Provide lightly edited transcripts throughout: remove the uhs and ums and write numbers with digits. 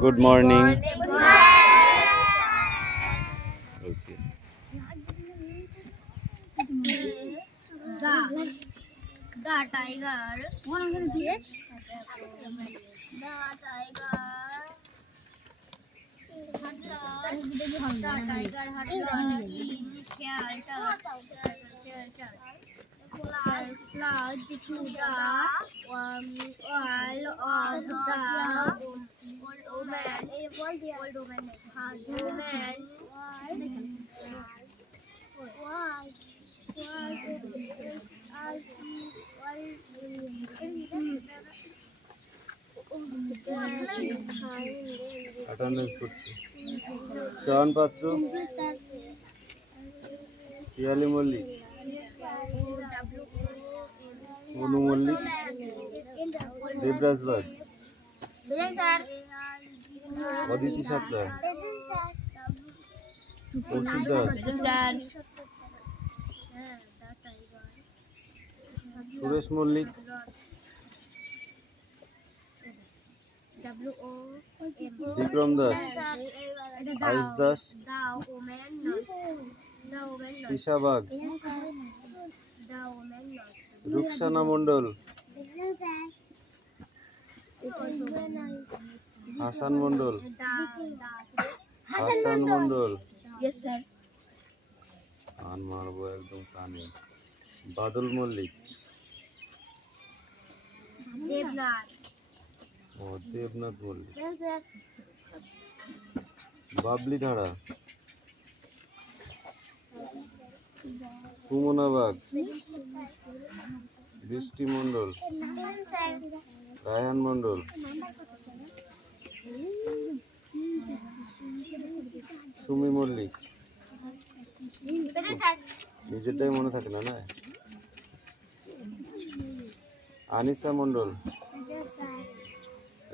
Good morning. Okay. The tiger. Plunge to the wall of the old man. Attendance করছি। শাওন পাত্র, পিয়ালি মল্লিক, অনু Mallick, Debraj bug, Aditi Santra, Kaushik Das, Suresh Mallick, Vikram Das, Ayush Das, Isha bug, Rukhsana Mondal, Hasan Mondal, কান মারবো একদম কানে, বাদল মল্লিক, দেবনাথ মল্লিক, বাবলি ধারা, সুমনা বাগ, বৃষ্টি মন্ডল, রায়হান মন্ডল, সুমি মল্লিক, নিজেরটাই মনে থাকে না না, আনিসা মন্ডল,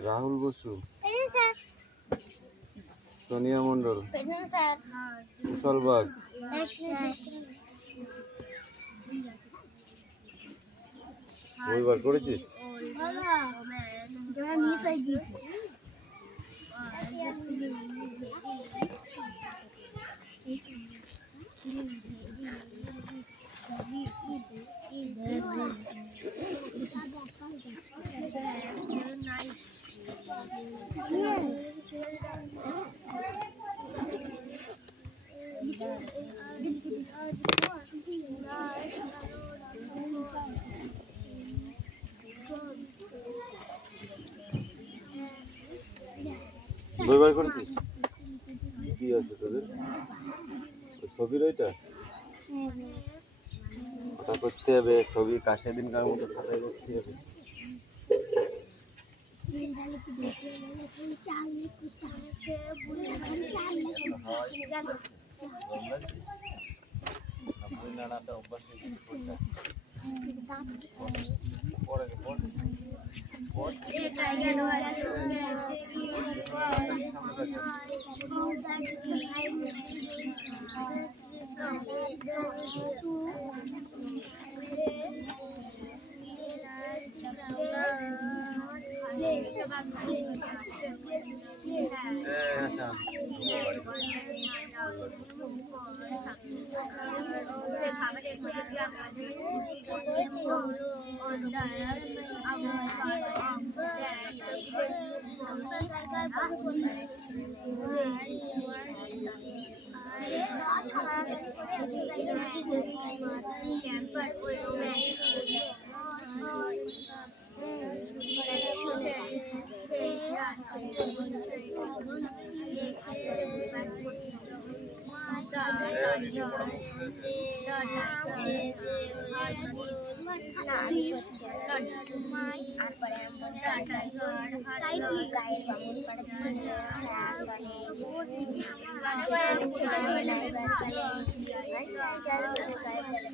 রাহুল বসু, সোনিয়া মন্ডল, কুশল বাগ, বই বার করেছিস? বই বার করেছিস? কি আছে তোদের? ছবির ওইটা ওটা করতে হবে, ছবি কাশে দিনকার মতো খাতায় করতে হবে।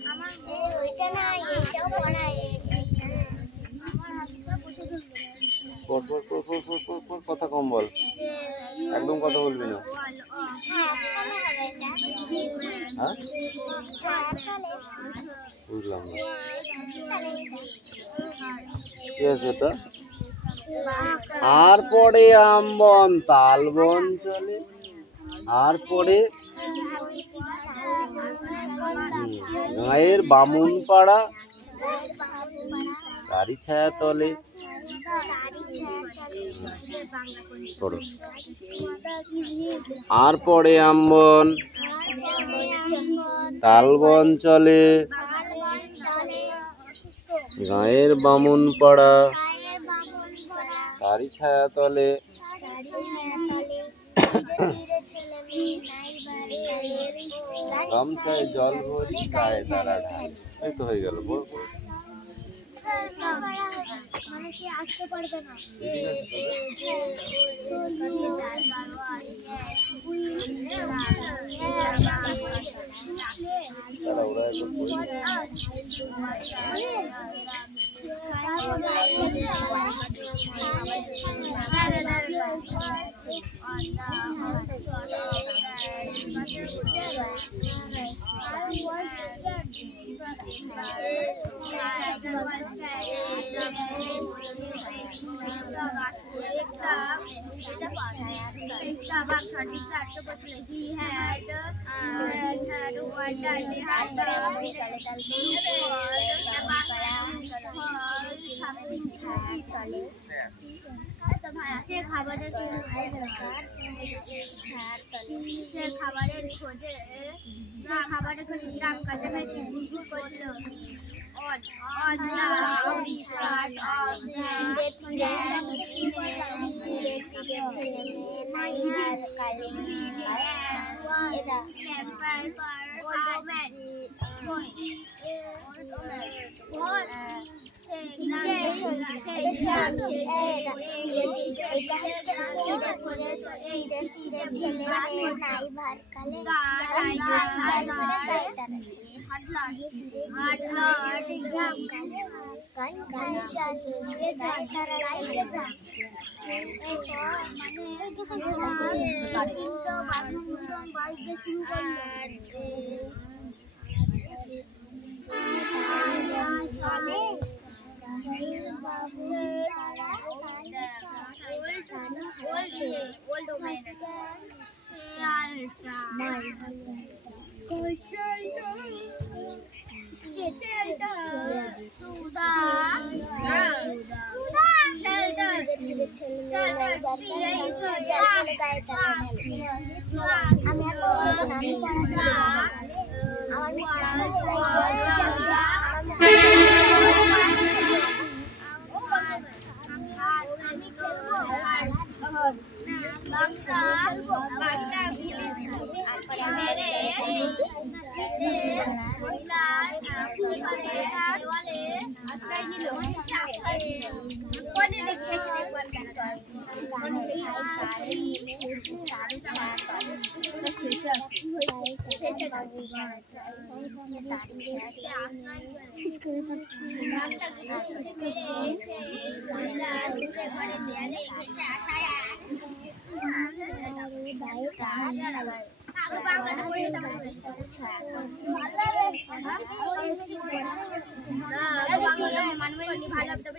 আমার পর পর পর পর পর পর পর কথা কম বল, একদম কথা বলবি না। হ্যাঁ বুঝলাম না কি আছে এটা। আর পরে আম বন তাল বন চলে, আর পরে গাঁয়ের বামুন পাড়া তারি ছায়া তলে। পড়ো। আর পরে আম বন তাল বন চলে, গাঁয়ের বামুন পাড়া তারি ছায়া তলে। গামছায় জল ভরি গায়ে তারা ঢালে। এই তো হয়ে গেল। বল আসতে পারবে না। খাবারের খোঁজে গ্রাম কাছাকাছি করলো।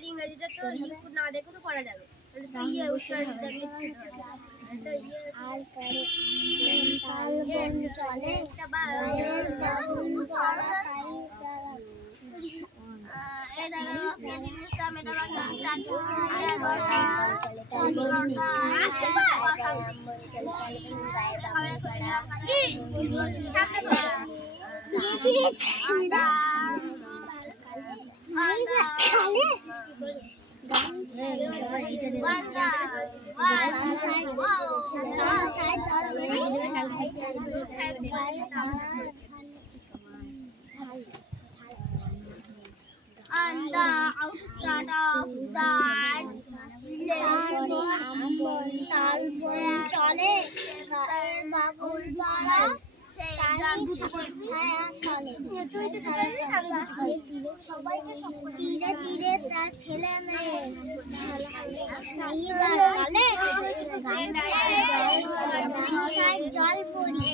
ইংরেজিটা তো ইউটিউব না দেখে তো পড়া যাবে। On the outside of that village, তীরে তীরে তার ছেলে মেয়ে জল পড়ি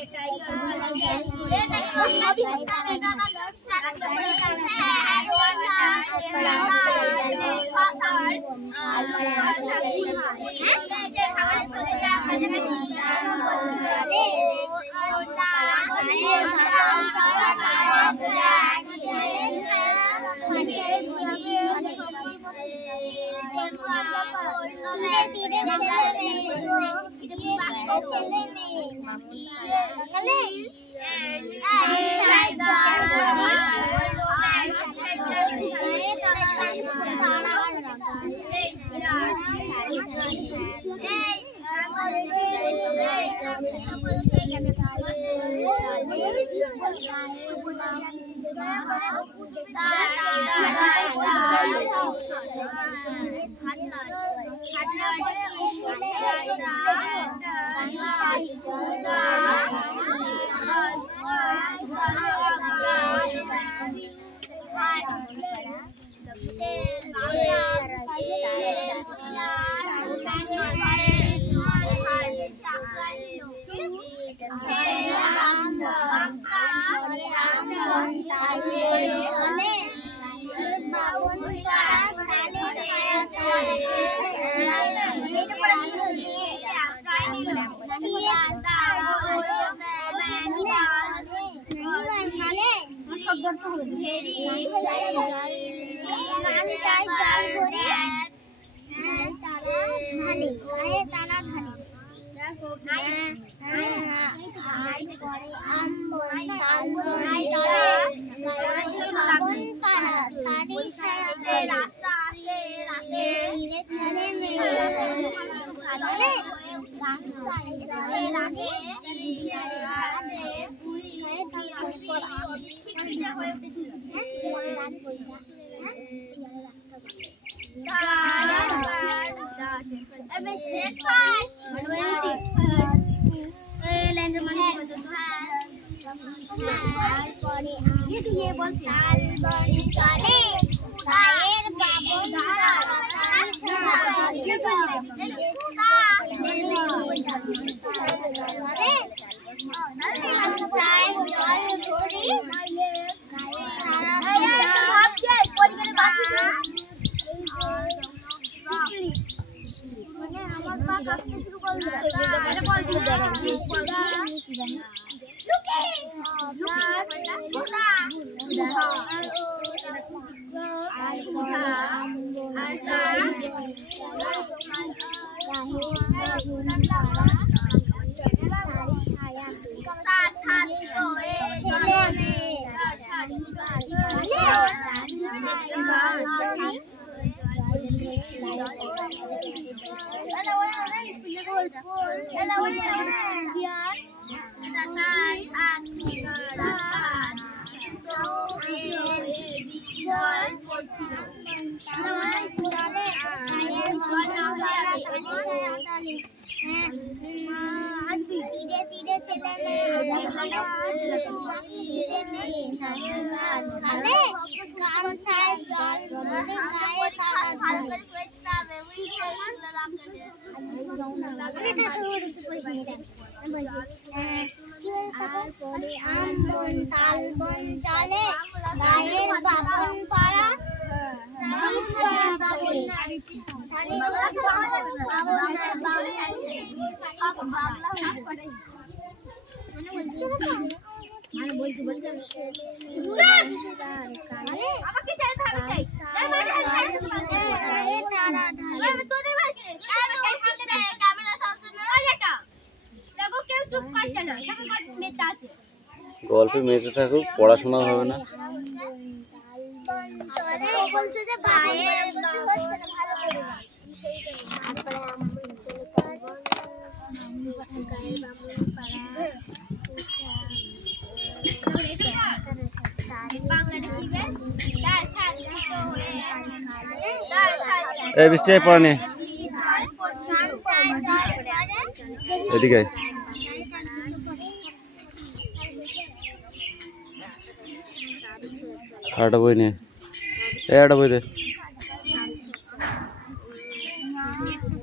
গল্পে মেতে থাকুক, পড়াশোনা হবে না। এই বৃষ্টি পড়া নিয়ে এদিকে আরেকটা বই নিয়ে একটা বই দে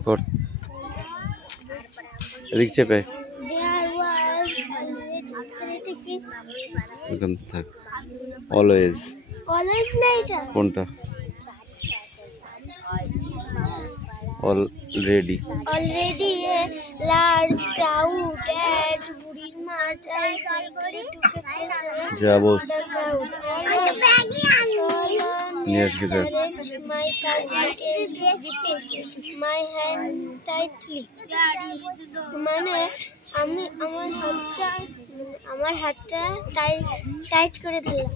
পড় এদিক চেপে এখান থাক অলওয়েজ কোনটা already a large crowd at Burir Mart. Javos. The crowd. Yes, Peter. My cousin my hand tightly. মানে আমি আমার হাতটা টাইট করে দিলাম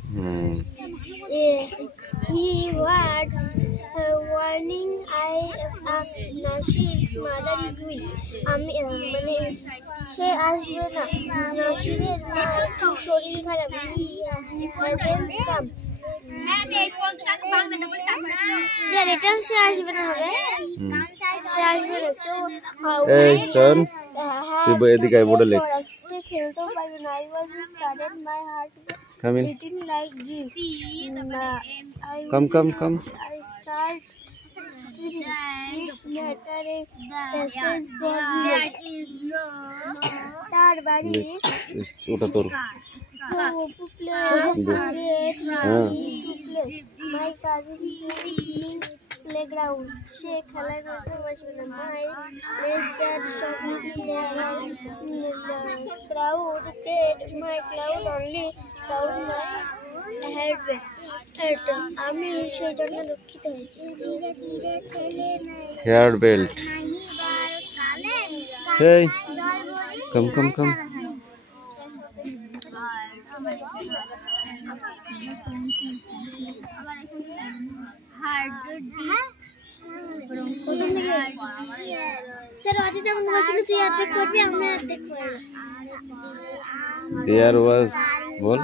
he was warning I asked Nasir's mother is weak আমি মানে সে আসবে না নাসিরের শরীর খারাপ স্যার এটাও সে আসবে না হবে সে আসবে না সো এই চল তুই এদিকে আয় বোর্ডে লেখ সে খেলতেও পারবে না I was started my heart come in beating like this come I start it's matter a passage for তার বাড়ি ওটা তোর my cousin playground সে খেলার মধ্যে বসবে না my start shopping crowd my cloud only sound my head আমি সেই জন্য দুঃখিত হয়েছি ধীরে ধীরে ছেলে হেয়ার বেল্ট hey come স্যার অজিত আমাকে বলছিল তুই অর্ধেক করবি আমি অর্ধেক করব there was বল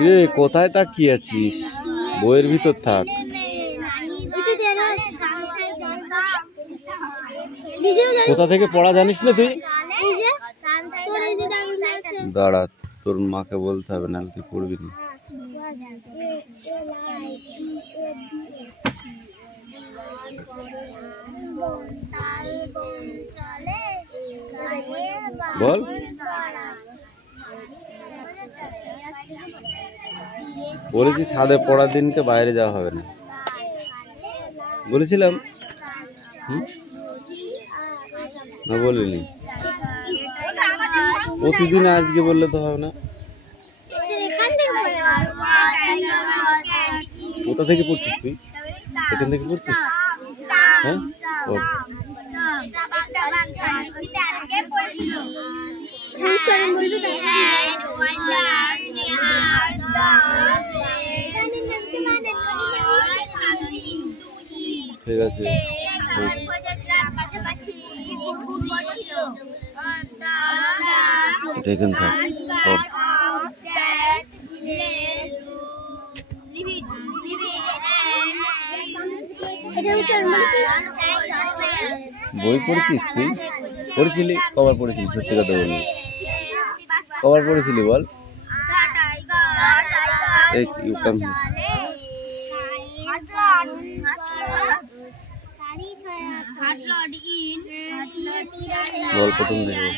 রে কোথায় তাকিয়ে আছিস বইয়ের ভিতর থাক কোথা থেকে পড়া জানিস না তুই দাঁড়া তোর মাকে বলতে হবে না তুই পড়বি না বল বলেছি ছাদে পড়ার দিনকে বাইরে যাওয়া হবে না বলেছিলাম না বলিনি প্রতিদিন আজকে বললে তো হবে না কোথা থেকে পড়ছিস তুই এখান থেকে পড়ছিস হ্যাঁ ঠিক আছে এখান থাক বই পড়েছিস তুই পড়েছিলি কবার পড়েছিলি সত্যি কথা বললি কবার পড়েছিলি বল এই ইউ কাম বল প্রথম থেকে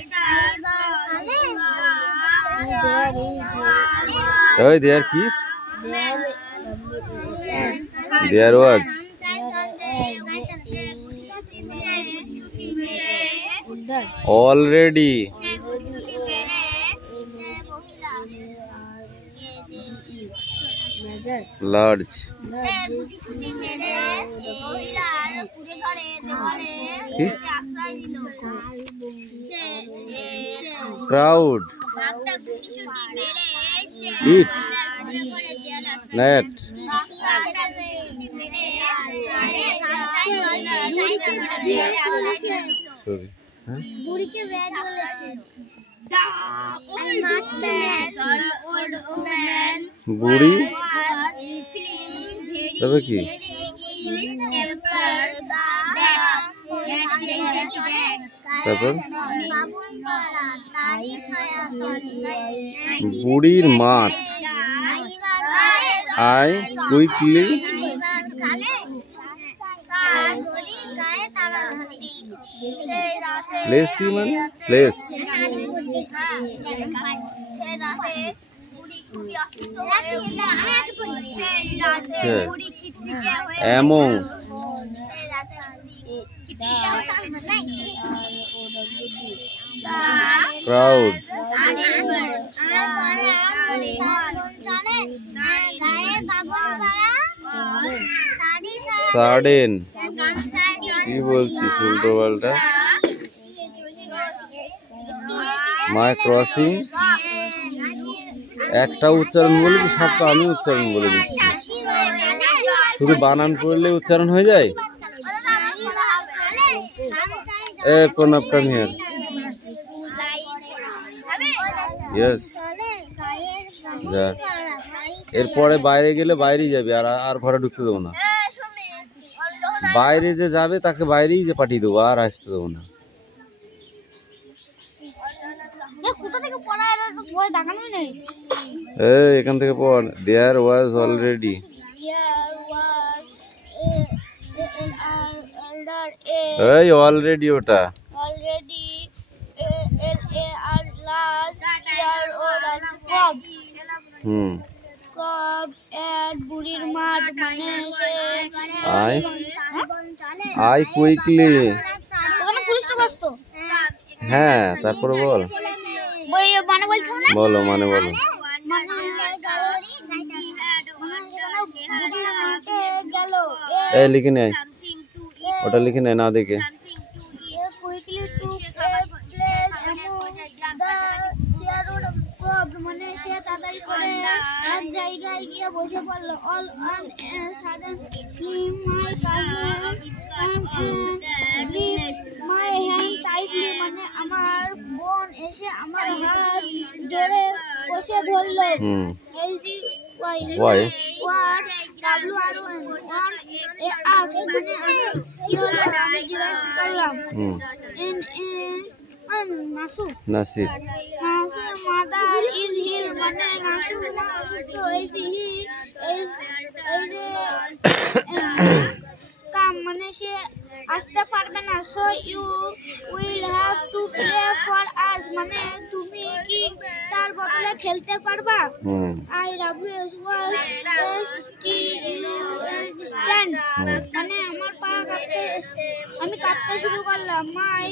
ওই দেয়ার কি দেয়ার ওয়াজ already large crowd eat net sorry বুড়ি কে ব্যাড বলেছে মাঠ ব্যাড বুড়ি তবে কি তারপর বাবুন পাড়া তারি ছায়া বুড়ির মাঠ। আই কুইকলি প্লেসি মানে প্লেস। Among crowd sudden. কি বলছিস উল্টো পাল্টা? মাই ক্রসিং। একটা উচ্চারণ বলে কি সব তো আমি উচ্চারণ বলে দিচ্ছি। শুধু বানান পড়লে উচ্চারণ হয়ে যায়। এ প্রণব কাম হিয়ার। ইয়েস যা। এরপরে বাইরে গেলে বাইরেই যাবে, আর ঘরে ঢুকতে দেবো না। বাইরে যে যাবে তাকে বাইরেই যে পাঠিয়ে দেবো, আর আসতে দেবো না। এখান থেকে পড়। দেয়ার ওয়াজ অলরেডি। এই অলরেডি ওটা। অলরেডি বুড়ির মাঠ মানে আই কুইকলি। পুলিশটা বসতো। হ্যাঁ তারপরে বল। মানে বলছো না? বলো মানে বলো। এই লিখে নে, ওটা লিখে নে না দেখে। মানে সে তাড়াতাড়ি করে এক জায়গায় গিয়ে বসে পড়লো। All on suddenly my my hand tightly মানে আমার বোন এসে আমার হাত জোরে কষে ধরলো। Why? What? W-R-O-N. What? Ask. মানে আমি কি হলো আমি জিজ্ঞাসা করলাম। নাসু নাসির। মাদার ইজ হিল মানে নাসু অসুস্থ হয়েছে। হি ইজ কাম মানে সে আসতে পারবে না। So you will have to play for us মানে তুমি কি তার বদলে খেলতে পারবা। I W S was stand মানে আমার পা কাঁপতে, আমি কাঁপতে শুরু করলাম। মাই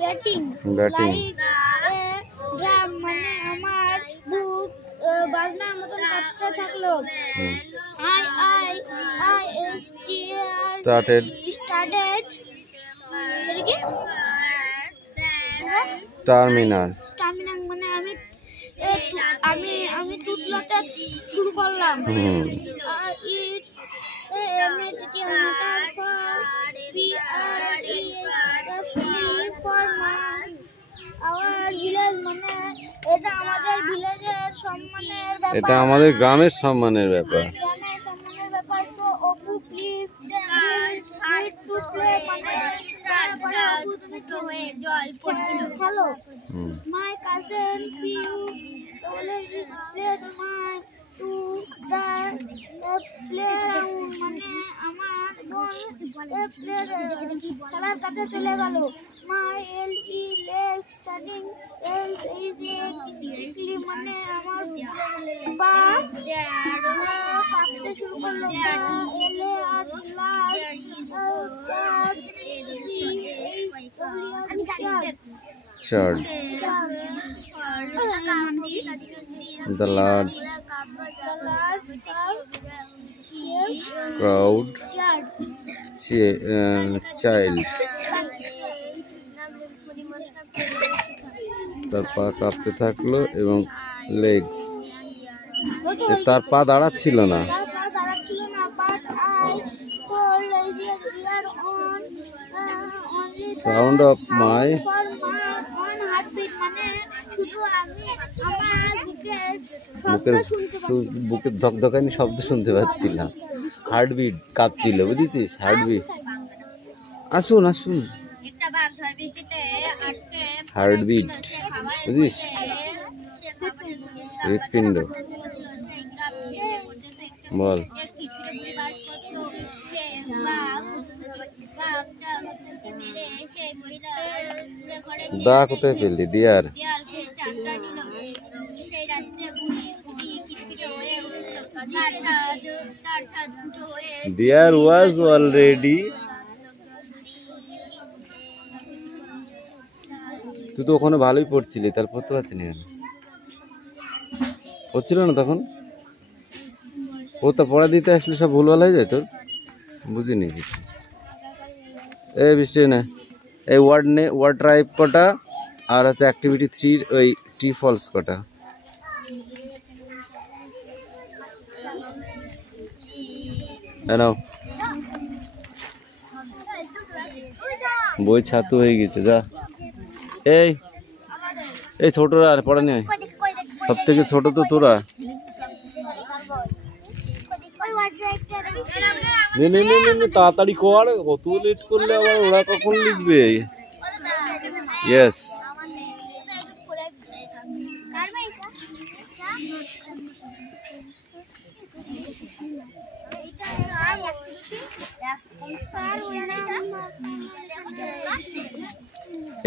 ব্যাটিং লাইক ড্রাম মানে আমার বুক বাজনার মতন কাঁপতে থাকলো। I started টার্মিনাল মানে আমি তুতলাতে শুরু করলাম। এটা আমাদের ভিলেজের সম্মানের ব্যাপার। এটা আমাদের গ্রামের সম্মানের ব্যাপার। তো অপু প্লিজ টু প্লে মানে জল পড়ছিল খেলো। My cousin Piu played my to the play মানে আমার বোন খেলার কাছে চলে গেল। মাই এল-ই লেগ স্টাডিং এল-ই মানে আমার পা কাঁপতে শুরু করলো। এলে আর Church. The large crowd. Child. তার পা কাঁপতে থাকলো এবং লেগস, তার পা দাঁড়াচ্ছিল না। সাউন্ড অফ মাই বুকের ধকধকানি শব্দ শুনতে পাচ্ছিলাম। হার্টবিট কাঁপছিল, বুঝেছিস? হার্টবিট। আসুন আসুন। একটা বাঘ ঝড় বৃষ্টিতে আটকে হার্টবিট, বুঝিস? হৃৎপিণ্ড। বল। দা কোথায় পেলি? ডিয়ার। There was already. তুই তো ওখানে ভালোই পড়ছিলি, তারপর তো আছিস না, পড়ছিল না তখন? ও তো পড়া দিতে আসলে সব ভুলভাল হয়ে যায় তোর, বুঝিনি কিছু। এই বৃষ্টি না, এই ওয়ার্ড ট্রাইব কটা আর হচ্ছে অ্যাক্টিভিটি 3 ওই টি ফলস কটা? বই ছাতু হয়ে গেছে, যা। এই এই ছোটরা আর পড়া নেই, সব থেকে ছোট তো তোরা। তাড়াতাড়ি কর, কত লেট করলে আবার ওরা কখন লিখবে? Yes.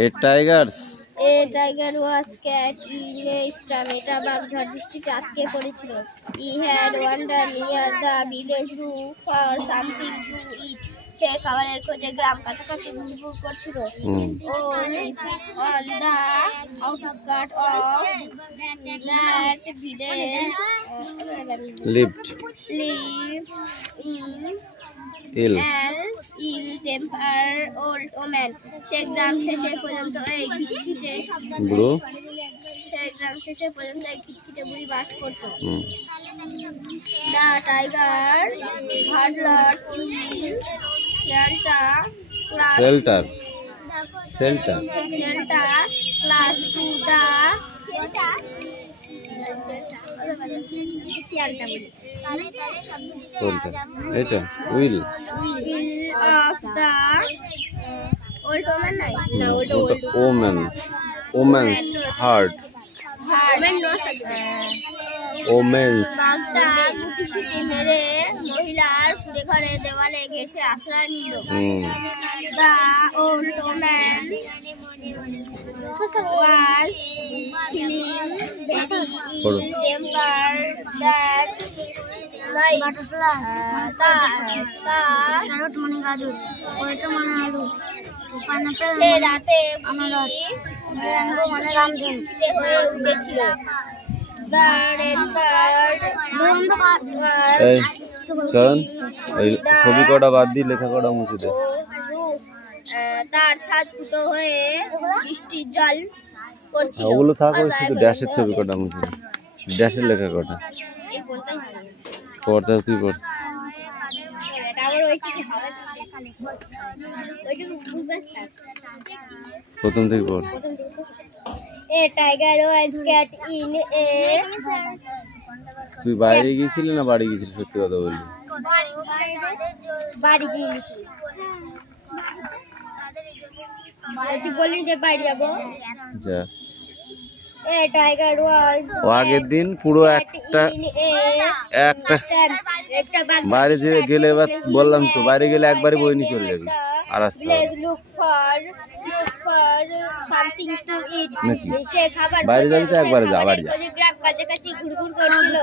A tiger was caught in a storm. এটা বাঘ ঝড় বৃষ্টিতে আটকে পড়েছিল। He had wandered near the village to for something to eat. সে খাবারের খোঁজে গ্রাম কাছাকাছি ঘুরঘুর করছিল। On the outskirts of that village lived an ill-tempered old woman. সে গ্রাম শেষে পর্যন্ত এই খিটখিটে বুড়ি বাস করত। The tiger huddled in shelter close to the will of the old woman. Woman's heart. বাঘটা গুটিসুটি মেরে মহিলার ঘরে দেওয়ালে ঘেঁষে আশ্রয় নিল। The old woman was feeling very ill-tempered that night. সে রাতে হয়ে উঠেছিল। ছবি কটা বাদ দিয়ে লেখা কটা মুছে দে। তার ছাদ ফুটো হয়ে বৃষ্টির জল পড়ছিল। ওগুলো থাক, শুধু ড্যাশের ছবি কটা মুছে দে, ড্যাশের লেখা কটা। পড়তে তুই পড়। প্রথম থেকে পড়। A tiger was caught in a তুই বাইরে গিয়েছিলি না বাড়ি গিয়েছিলি? সত্যি কথা বললি। বাড়ি গিয়েছি। তুই বললি যে বাড়ি যাবো। যা। A tiger was ও আগের দিন পুরো একটা বাইরে গেলে, এবার বললাম তো বাইরে গেলে একবারে বই নিয়ে চলে যাবি আর আসতে হবে। বাইরে যাবি তো একবারে যা, বাড়ি যা। গ্রাম কাছাকাছি ঘুরঘুর করছিল।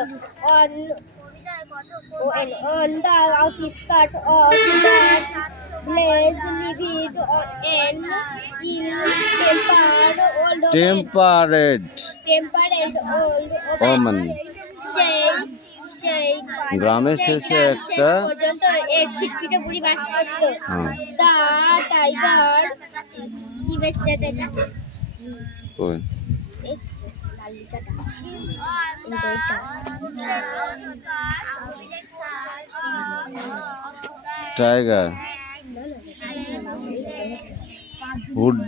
On the outskirts of that village lived an ill-tempered old woman. সেই গ্রামের শেষে একটা পর্যন্ত এক খিটখিটে বুড়ি বাস করত। The tiger tiger hold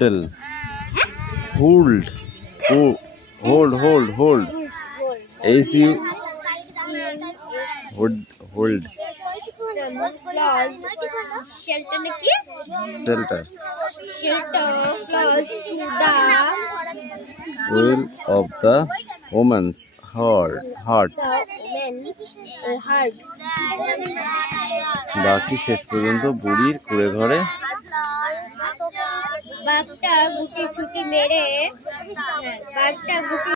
AC hold shelter নাকি shelter close to the will of the woman's heart heart. বাকি শেষ পর্যন্ত বুড়ির কুড়ে ঘরে বাঘটা গুটি